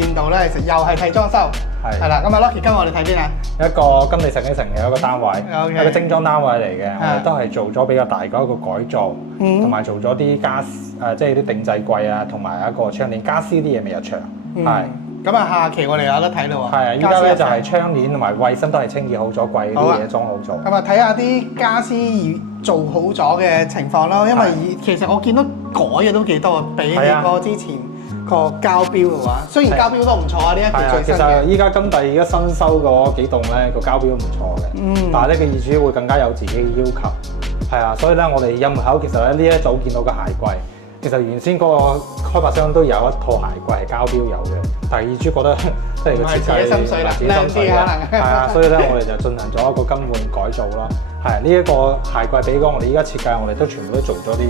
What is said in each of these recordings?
見到咧，其實又係睇裝修，係啦。咁啊 Lucky 跟我哋睇邊啊？一個金地城嘅城嘅一個單位， OK 一個精裝單位嚟嘅，我哋都係做咗比較大嘅一個改造，同埋做咗啲即係啲定制櫃啊，同埋一個窗簾家私啲嘢未入場，係。咁啊，下期我哋有得睇咯喎。係啊，依家咧就係窗簾同埋衞生都係清潔好咗，櫃啲嘢裝好咗。咁啊，睇下啲家私做好咗嘅情況咯，因為其實我見到改嘅都幾多，比起個之前個膠標嘅話，雖然膠標都唔錯啊，呢一個最新嘅。其實依家金地而家新收嗰幾棟咧個膠標都唔錯嘅，但係呢個業主會更加有自己嘅要求，係啊，所以咧我哋入門口其實咧呢一組見到個鞋櫃。其實原先嗰個開發商都有一套鞋櫃係膠標有嘅，但係業主覺得即係個設計自己心水啦，靚啲可能。係啊，所以咧我哋就進行咗一個更換改造啦。係呢一個鞋櫃比講，我哋依家設計我哋都全部都做咗啲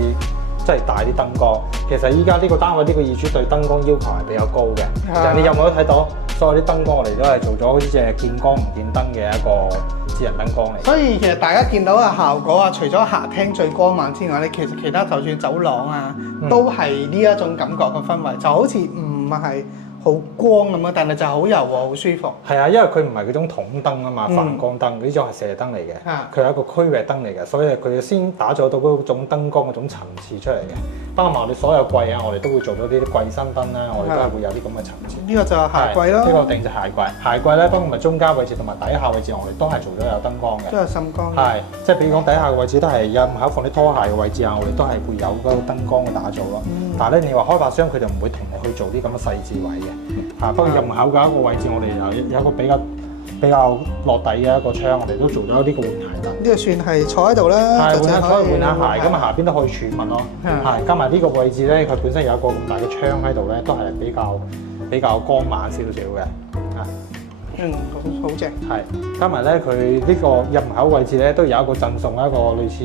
即係大啲燈光。其實依家呢個單位呢個業主對燈光要求係比較高嘅。其實你有冇都睇到，所有啲燈光我哋都係做咗好似隻見光唔見燈嘅一個智能燈光嚟。所以其實大家見到嘅效果啊，除咗客廳最光猛之外咧，其實其他就算走廊啊，都係呢一種感覺嘅氛圍，就好似唔係好光咁樣，但係就好柔和、好舒服。係啊，因為佢唔係嗰種筒燈啊嘛，反光燈，呢種係射燈嚟嘅，佢係一個區域燈嚟嘅，所以佢先打造到嗰種燈光嗰種層次出嚟嘅。包括我哋所有櫃啊，我哋都會做到啲櫃身燈啦，我哋都係會有啲咁嘅層次。呢個就係鞋櫃咯。呢個定制鞋櫃，鞋櫃咧，包括咪中間位置同埋底下位置，我哋都係做咗有燈光嘅。都有滲光。係，即係比如講底下嘅位置都係入口放啲拖鞋嘅位置啊，我哋都係會有嗰個燈光嘅打造咯。但係咧，你話開發商佢就唔會同你去做啲咁嘅細緻位嘅。嚇，不過入口嘅一個位置，我哋有一個比較落底嘅一個窗，我哋都做咗呢個換鞋燈。呢個算係坐喺度啦，係換下坐換下鞋，咁啊下邊都可以儲物咯。係加埋呢個位置咧，佢本身有一個咁大嘅窗喺度咧，都係比較光猛少少嘅。好正。係加埋咧，佢呢個入口位置咧，都有一個贈送一個類似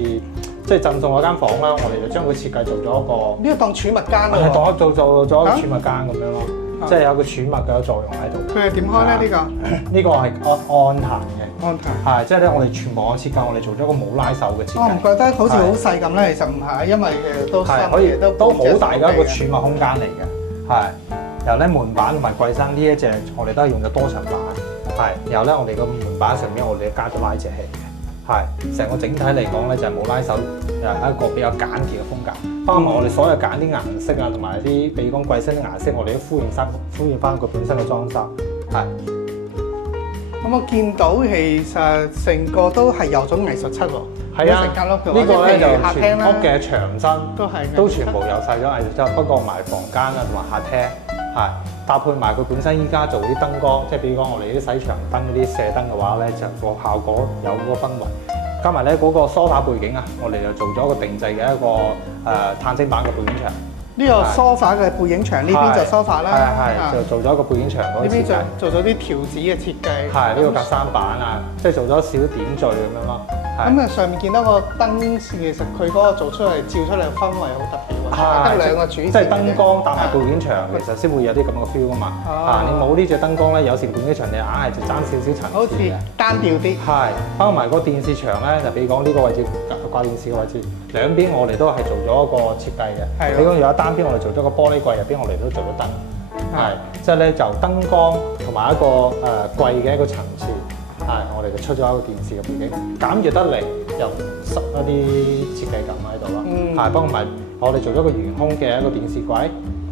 即係贈送嗰間房啦。我哋就將佢設計做咗一個呢個當儲物間咯。係當做咗一個儲物間咁樣咯。即係有個儲物嘅作用喺度。佢係點開咧？呢個呢個係按彈嘅。按彈。係，即係咧，我哋全部嘅設計，我哋做咗個冇拉手嘅設計。我唔覺得好似好細咁咧，其實唔係，因為其實都可以都好大嘅一個儲物空間嚟嘅。係，然後咧門板同埋櫃身呢一隻，我哋都係用咗多層板。係，然後咧我哋個門板上面我哋加咗拉扯器嘅。係，成個整體嚟講咧就係冇拉手，又係一個比較簡潔嘅風格。包括我哋所有揀啲顏色啊，同埋啲比如講櫃身啲顏色，我哋都呼應翻佢本身嘅裝修。係。咁我見到其實成個都係有種藝術漆喎。係啊，呢個咧就全屋嘅牆身都全部有晒咗藝術漆，不過埋房間啊同埋客廳係搭配埋佢本身依家做啲燈光，即係比如講我哋啲洗牆燈嗰啲射燈嘅話咧，就個效果有嗰個氛圍。加埋咧嗰個梳化背景啊，我哋就做咗一個定制嘅一個碳晶板嘅背景牆。呢個梳化嘅背景牆，呢邊就梳化啦。係就做咗一個背景牆嗰個設計。呢邊就做咗啲條子嘅設計。係呢個隔山板啊，即係做咗少少點綴咁樣咯。咁啊，上面見到個燈，其實佢嗰個做出嚟照出嚟嘅氛圍好特別喎，得兩個主線，即係燈光搭埋背景牆，其實先會有啲咁嘅 feel 噶嘛。你冇呢隻燈光咧，有時背景牆你硬係就爭少少層次嘅，好似單調啲。係，包埋個電視牆咧，就比如講呢個位置掛電視嘅位置，兩邊我哋都係做咗一個設計嘅。比如講有一單邊我哋做咗個玻璃櫃，入邊我哋都做咗燈。係，即係咧就燈光同埋一個櫃嘅一個層次。係，我哋就出咗一個電視嘅背景，簡約得嚟，又濕一啲設計感喺度咯。係，包括埋我哋做咗個懸空嘅一個電視櫃，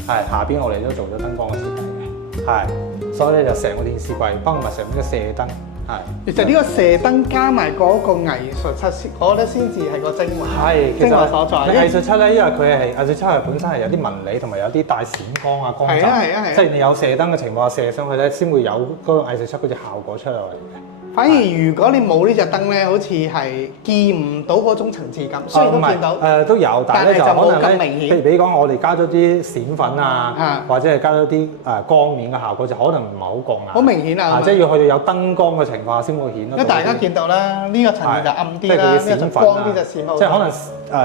係下邊我哋都做咗燈光嘅設計嘅。係，所以咧就成個電視櫃，包括埋上面嘅射燈。係，其實呢個射燈加埋嗰個藝術漆，我覺得先至係個精華。係，精華所在。藝術漆咧，因為佢係藝術漆係本身係有啲紋理同埋有啲帶閃光啊光澤。係。即係你有射燈嘅情況下射上去咧，先會有嗰個藝術漆嗰隻效果出嚟嘅。反而如果你冇呢隻燈咧，好似係見唔到嗰種層次感。雖然都見到，都有，但係咧就可能咧，譬如比講，我哋加咗啲閃粉啊，或者係加咗啲光面嘅效果，就可能唔係好過眼。好明顯啊！即係要去到有燈光嘅情況下先會顯得。因為大家見到啦，呢個層面就暗啲啦，呢個光啲就閃好。即係可能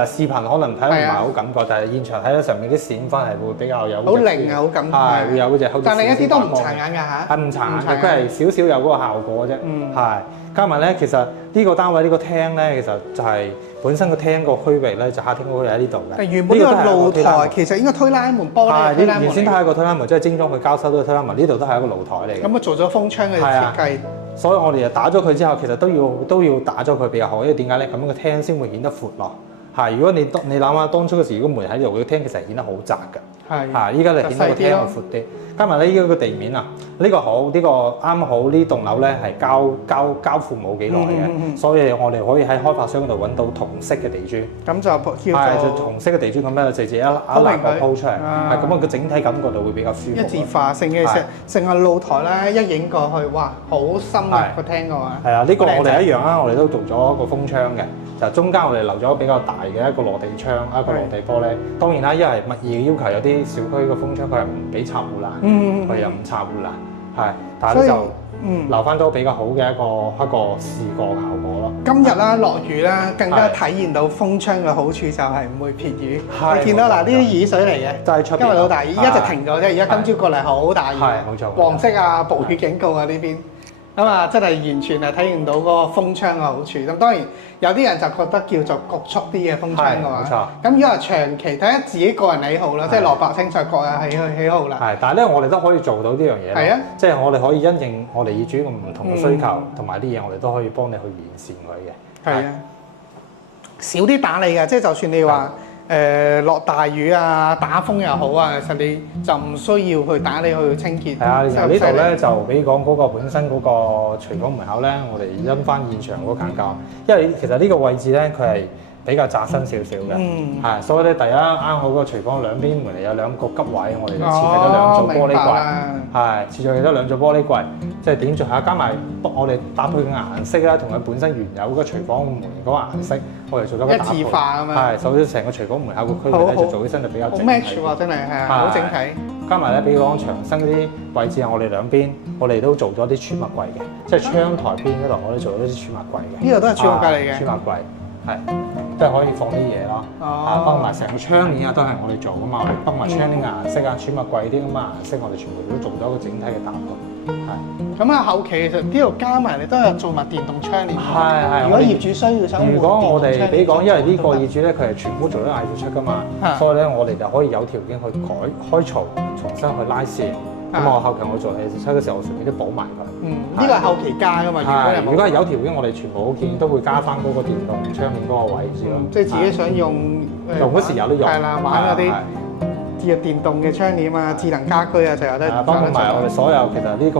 視頻可能睇唔係好感覺，但係現場睇到上面啲閃粉係會比較有。好靈啊！好感。係會有嗰隻。但係一啲都唔殘眼㗎嚇。係唔殘眼嘅，佢係少少有嗰個效果啫。係，加埋咧，其實呢個單位呢個廳咧，其實就係本身個廳個區域咧就客廳嗰個喺呢度嘅。原本呢個露台其實應該推拉門玻璃推拉門。原先都係一個推拉門，即係精裝佢交收都推拉門。呢度都係一個露台嚟嘅。咁啊做咗風窗嘅設計。所以我哋就打咗佢之後，其實都要打咗佢比較好，因為點解咧？咁樣個廳先會顯得闊咯。係，如果你諗下當初嘅時，如果門喺度，個廳其實顯得好窄㗎。係。係，依家你顯得個廳會闊啲。加埋咧，依家個地面啊，呢個好，呢個啱好，呢棟樓咧係交付冇幾耐嘅，所以我哋可以喺開發商嗰度揾到同色嘅地磚。咁就叫做同色嘅地磚咁咧，直接一欄個鋪出嚟，係咁啊，個整體感覺就會比較舒服。一致化性嘅成個露台咧，一影過去，哇，好深啊個廳嘅話。係啊，呢個我哋一樣啊，我哋都做咗一個風窗嘅。就中間我哋留咗比較大嘅一個落地窗，一個落地玻璃。當然啦，因為物業嘅要求，有啲小區嘅風窗佢係唔俾插護欄，佢又唔插護欄，係，但係咧就留翻咗比較好嘅一個視覺效果咯。今日啦落雨啦，更加體現到風窗嘅好處就係唔會撇雨。你見到嗱呢啲雨水嚟嘅，就係出邊。今日好大雨，一直停咗啫。而家今朝過嚟好大雨，冇錯。黃色啊，暴雨警告啊呢邊。咁啊，真係完全係體驗到嗰個風窗嘅好處。咁當然有啲人就覺得叫做局促啲嘅風窗嘅話，冇錯。咁如果係長期睇下自己個人喜好啦，即係蘿蔔青菜各有喜好啦。係，但係咧我哋都可以做到呢樣嘢。係啊，即係我哋可以因應我哋業主唔同嘅需求，同埋啲嘢我哋都可以幫你去完善佢嘅。係啊，少啲打理嘅，即係就算你話。落大雨啊，打風又好啊，其實你就唔需要去打理去清潔。係啊，呢度咧就比如講嗰個本身嗰個廚房門口咧，我哋因翻現場嗰個間隔，因為其實呢個位置咧佢係比較窄身少少嘅，係，所以咧第一啱好個廚房兩邊門嚟有兩個急位，我哋就設計咗兩座玻璃櫃，係設計咗兩座玻璃櫃，即係點綴下加埋我哋搭配嘅顏色啦，同佢本身原有嗰個廚房門嗰個顏色，我哋做咗個搭配，一致化咁樣，係，所以成個廚房門口個區域咧就做起身就比較整體，好 match 喎，真係係啊，好整體。加埋咧，比如講牆身嗰啲位置啊，我哋兩邊我哋都做咗啲儲物櫃嘅，即係窗台邊嗰度我哋做咗啲儲物櫃嘅。呢個都係儲物櫃嚟嘅。儲物櫃係，即係可以放啲嘢咯。哦。包埋成個窗簾啊，都係我哋做噶嘛，我哋包埋窗簾顏色啊，儲物櫃啲咁嘅顏色，我哋全部都做咗一個整體嘅搭配。係。咁啊，後期其實呢度加埋你都有做埋電動窗簾。係。如果業主需要想換電動窗簾，如果我哋比如講，因為呢個業主咧，佢係全部做咗藝術出噶嘛，所以咧我哋就可以有條件去開槽，重新去拉線。咁我後期我做藝術出嘅時候，我順便都補埋佢。呢個係後期加噶嘛。如果係有條件，我哋全部建議都會加翻嗰個電動窗簾嗰個位置咯。即係自己想用嗰時有得用。係啦，玩嗰啲電動嘅窗簾啊、智能家居啊，就有得。包括埋我哋所有，其實呢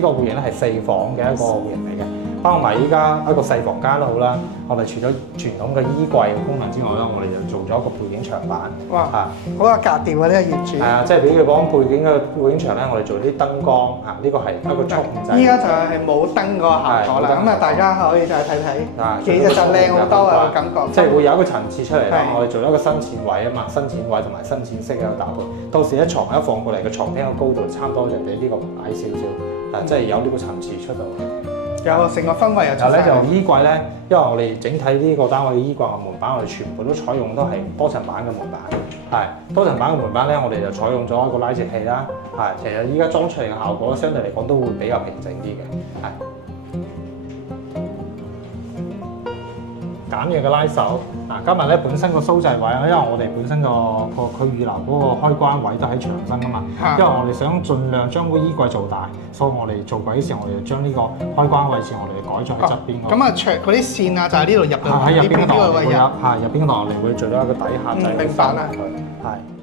個戶型咧係4房嘅一個戶型嚟嘅。包括埋依家一個細房間都好啦，我哋除咗傳統嘅衣櫃嘅功能之外咧，我哋就做咗一個背景牆板。哇！好有格調啊！呢個業主。係啊，即係比如講背景嘅背景牆咧，我哋做啲燈光呢個係一個觸控掣。依家就係冇燈嗰個效果啦。咁啊，大家可以再睇睇。其實就靚好多啊，感覺。即係會有一個層次出嚟啦。我哋做咗一個深淺位啊嘛，深淺位同埋深淺色嘅一個搭配。到時床一放過嚟，個床廳嘅高度差唔多就比呢個矮少少，即係有呢個層次出到。有成個氛圍又出曬。然後咧就衣櫃咧，因為我哋整體呢個單位嘅衣櫃嘅門板，我哋全部都採用都係多層板嘅門板。係多層板嘅門板咧，我哋就採用咗一個拉直器啦。係，其實依家裝出嚟嘅效果，相對嚟講都會比較平靜啲嘅。係。簡約嘅拉手，加埋咧本身個蘇製位啊，因為我哋本身佢預留嗰個開關位都喺牆身噶嘛，因為我哋想盡量將個衣櫃做大，所以我哋做櫃時，我哋就將呢個開關位置我哋改咗喺側邊。咁啊，牆嗰啲線啊，就喺呢度入到喺入邊嗰度位入，係入邊嗰度我哋會做咗一個底下掣。明白啦，係。